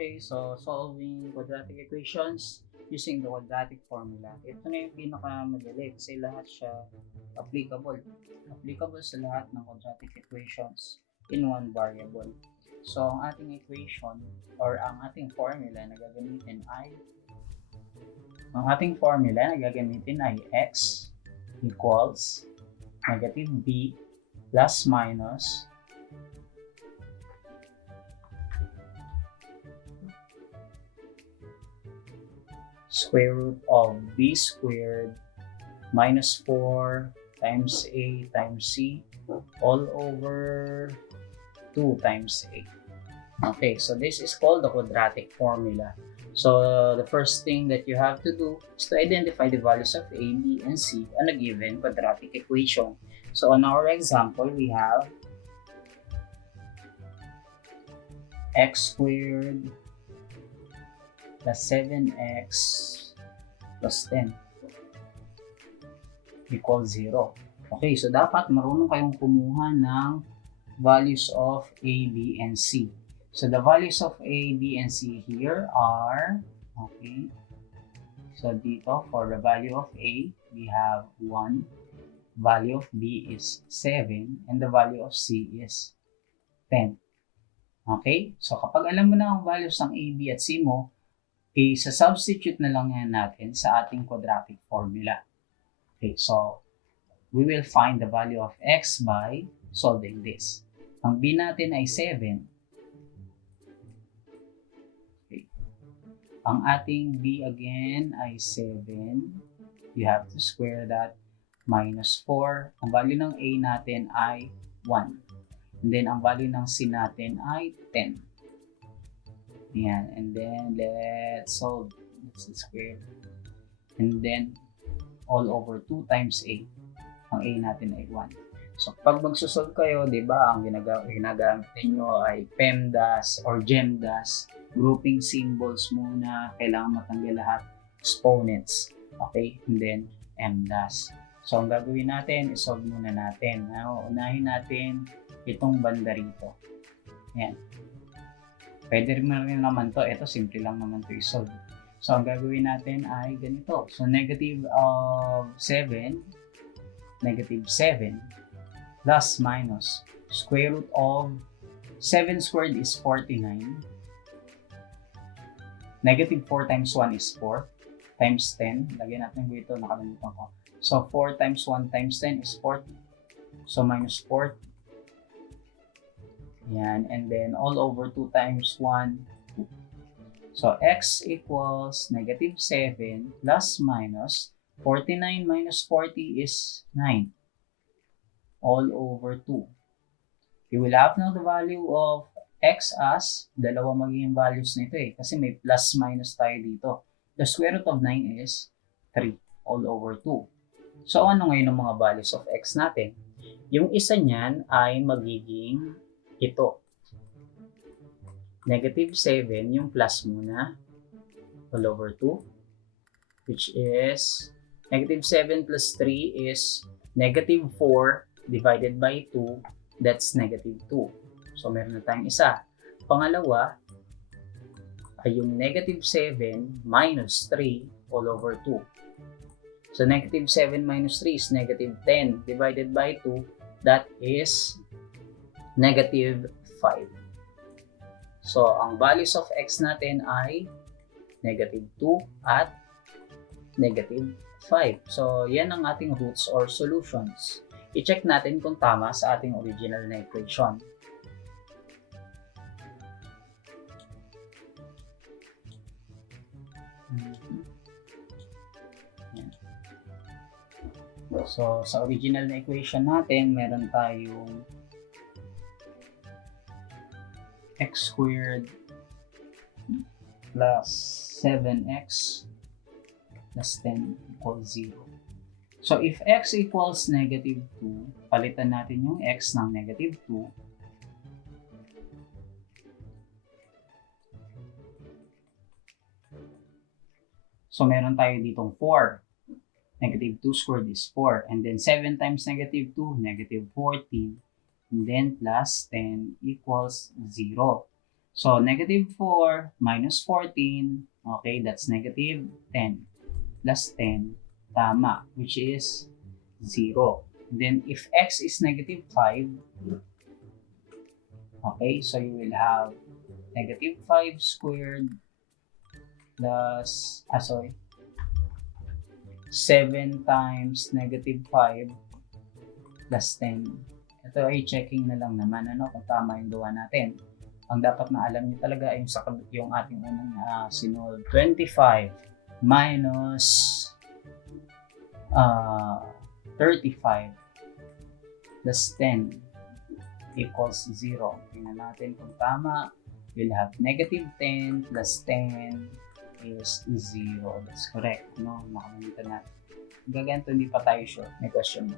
Okay, so solving quadratic equations using the quadratic formula. Ito na yung pinakamadali kasi lahat siya applicable. Applicable sa lahat ng quadratic equations in one variable. So, ang ating equation or ang ating formula na gagamitin ay x equals negative b plus minus square root of b squared minus 4 times a times c all over 2 times a. Okay, so this is called the quadratic formula. So the first thing that you have to do is to identify the values of a, b, and c on a given quadratic equation. So on our example, we have x squared plus 7x plus 10 equals 0. Okay, so dapat marunong kayong kumuha ng values of a, b, and c. So the values of a, b, and c here are, okay, so dito for the value of a, we have 1, value of b is 7, and the value of c is 10. Okay, so kapag alam mo na ang values ng a, b, at c mo, isa-substitute na lang yan natin sa ating quadratic formula. Okay, so we will find the value of x by solving this. Ang b natin ay 7. Okay. Ang ating b again ay 7. You have to square that. Minus 4. Ang value ng a natin ay 1. And then ang value ng c natin ay 10. Yan. And then let's solve. Let's square. And then all over 2 times a. Ang a natin ay 1. So, pag magsusolve kayo, di ba, ang ginagamit niyo ay PEMDAS or GEMDAS. Grouping symbols muna. Kailangan matanggal lahat. Exponents. Okay? And then, MDAS. So, ang gagawin natin, isolve muna natin. Unahin natin itong banda rito. Ayan. Pwede rin naman to. Ito, simple lang naman to isolve. So, ang gagawin natin ay ganito. So, negative 7 plus minus square root of 7 squared is 49. Negative 4 times 1 is 4 times 10. Lagyan natin dito, nakalimutan ko. So, 4 times 1 times 10 is 40. So, minus 40. Yan. And then, all over 2 times 1. So, x equals negative 7 plus minus 49 minus 40 is 9. All over 2. You will have now the value of x as, dalawa magiging values nito kasi may plus minus tayo dito. The square root of 9 is 3 all over 2. So ano ngayon ang mga values of x natin? Yung isa niyan ay magiging ito. Negative 7, yung plus muna, all over 2, which is negative 7 plus 3 is negative 4 divided by 2, that's negative 2. So, meron na tayong isa. Pangalawa ay yung negative 7 minus 3 all over 2. So, negative 7 minus 3 is negative 10 divided by 2, that is negative 5. So, ang values of x natin ay negative 2 at negative 5. So, yan ang ating roots or solutions. I-check natin kung tama sa ating original na equation. So, sa original na equation natin, meron tayong x squared plus 7x plus 10 equals 0. So, if x equals negative 2, palitan natin yung x ng negative 2. So, meron tayo ditong 4. Negative 2 squared is 4. And then, 7 times negative 2, negative 14. And then, plus 10 equals 0. So, negative 4 minus 14, okay, that's negative 10 plus 10, tama, which is 0. Then, if x is negative 5, okay, so you will have negative 5 squared plus, 7 times negative 5 plus 10. Ito ay checking na lang naman kung tama yung gawa natin. Ang dapat na alam niyo talaga ay yung ating unang sinolve. 25 minus 35 plus 10 equals 0. Tingnan natin kung tama. We'll have negative 10 plus 10 is 0. That's correct. Nakalimutan natin. Gaganto, hindi pa tayo sure. May question mo.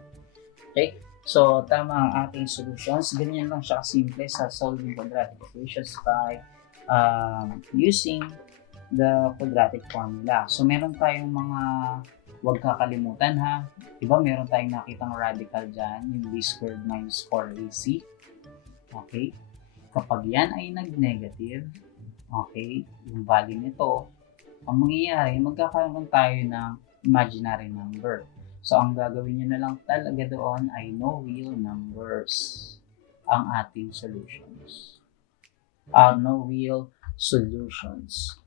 Okay? So, tama ang ating solutions. Ganyan lang siya kasimple sa solving quadratic equations by using the quadratic formula. So, meron tayong mga huwag kakalimutan ha. Diba meron tayong nakitang radical dyan, yung b squared minus 4ac. Okay? Kapag yan ay nag-negative, okay, yung value nito, ang mangyayari, magkakaroon tayo ng imaginary number. So, ang gagawin nyo na lang talaga doon ay no real numbers ang ating solutions. No real solutions.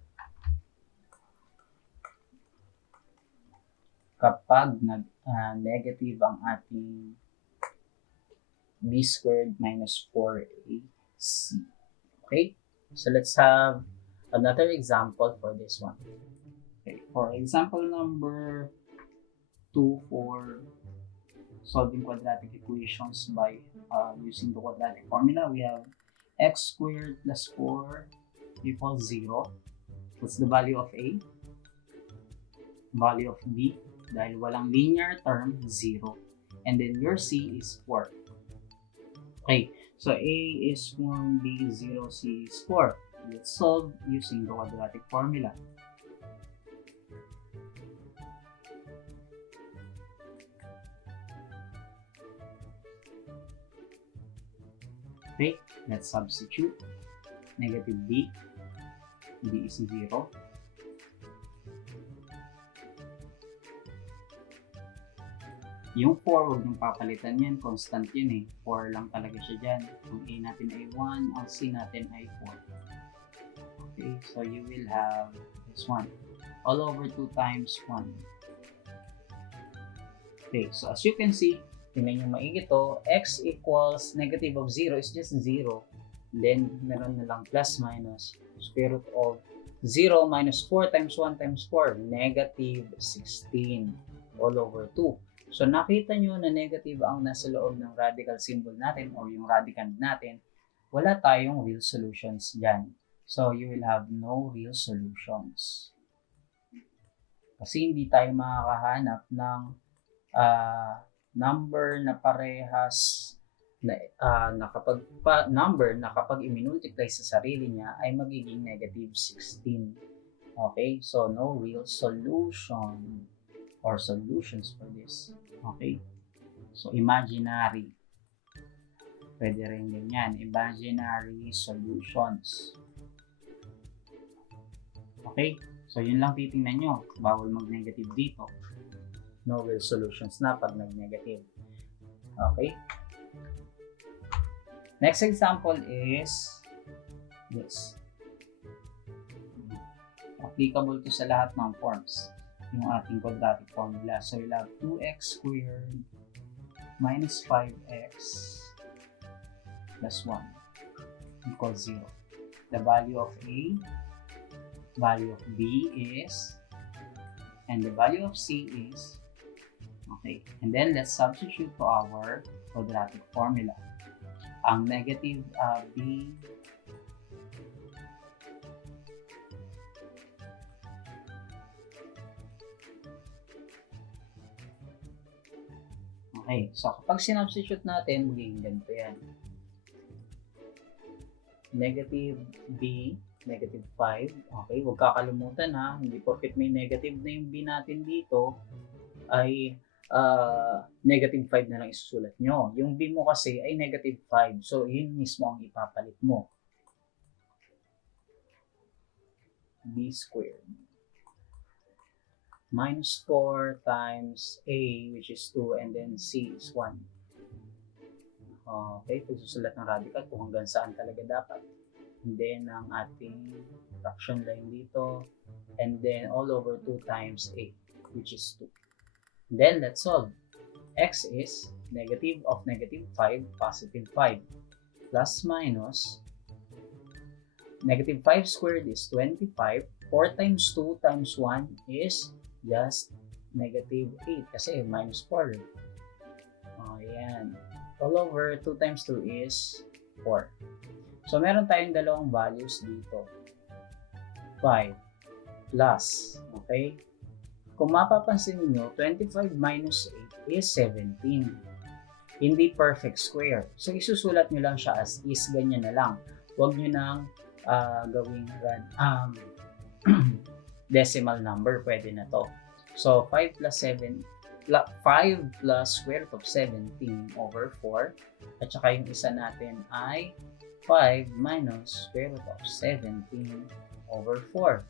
Kapag negative ang ating b squared minus 4ac. Okay? So, let's have another example for this one. Okay. For example number 2 for solving quadratic equations by using the quadratic formula, we have x squared plus 4 equals 0. What's the value of a? Value of b, dahil walang linear term, 0. And then your c is 4. Okay, so a is 1, b is 0, c is 4. Let's solve using the quadratic formula. Okay, let's substitute. Negative b, b is 0. Yung 4, huwag niyong papalitan yan. Constant yun 4 lang talaga siya dyan. Ang a natin ay 1, ang c natin ay 4. Okay, so you will have this one. All over 2 times 1. Okay, so as you can see, tingnan nyo maigi to, x equals negative of 0 is just 0. Then, meron na lang plus minus. Square root of 0 minus 4 times 1 times 4, negative 16 all over 2. So, nakita nyo na negative ang nasa loob ng radical symbol natin or yung radicand natin. Wala tayong real solutions dyan. So, you will have no real solutions. Kasi hindi tayo makakahanap ng number na parehas na kapag i-multiply sa sarili niya ay magiging negative 16. Okay? So, no real solution or solutions for this. Okay? So, imaginary. Pwede rin ganyan. Imaginary solutions. Okay? So, yun lang titingnan nyo. Bawal mag-negative dito. No real solutions na pag nag-negative. Okay? Next example is this. Applicable to sa lahat ng forms. Yung ating quadratic formula. So, you'll have 2x squared minus 5x plus 1 equals 0. The value of a, value of b is, and the value of c is, okay. And then, let's substitute to our quadratic formula. Ang negative b okay, so kapag sinubstitute natin, magiging ganito yan. Negative b, negative 5. Okay, huwag kakalimutan ha, hindi porket may negative na yung b natin dito, ay negative 5 na lang isusulat nyo. Yung b mo kasi ay negative 5, so yun mismo ang ipapalit mo. b squared. Minus 4 times a, which is 2, and then c is 1. Okay, pagsusulat ng radical kung hanggang saan talaga dapat. And then, ang ating fraction line dito. And then, all over 2 times a, which is 2. Then, let's solve. X is negative of negative 5, positive 5. Plus minus, negative 5 squared is 25. 4 times 2 times 1 is just negative 8 kasi minus 4. Ayan. All over 2 times 2 is 4. So, meron tayong dalawang values dito. 5 plus, okay? Kung mapapansin niyo, 25 minus 8 is 17. Hindi perfect square. So, isusulat nyo lang siya as is, ganyan na lang. Huwag nyo nang gawing decimal number, pwede na to. So, 5 plus square root of 17 over 4. At saka yung isa natin ay 5 minus square root of 17 over 4.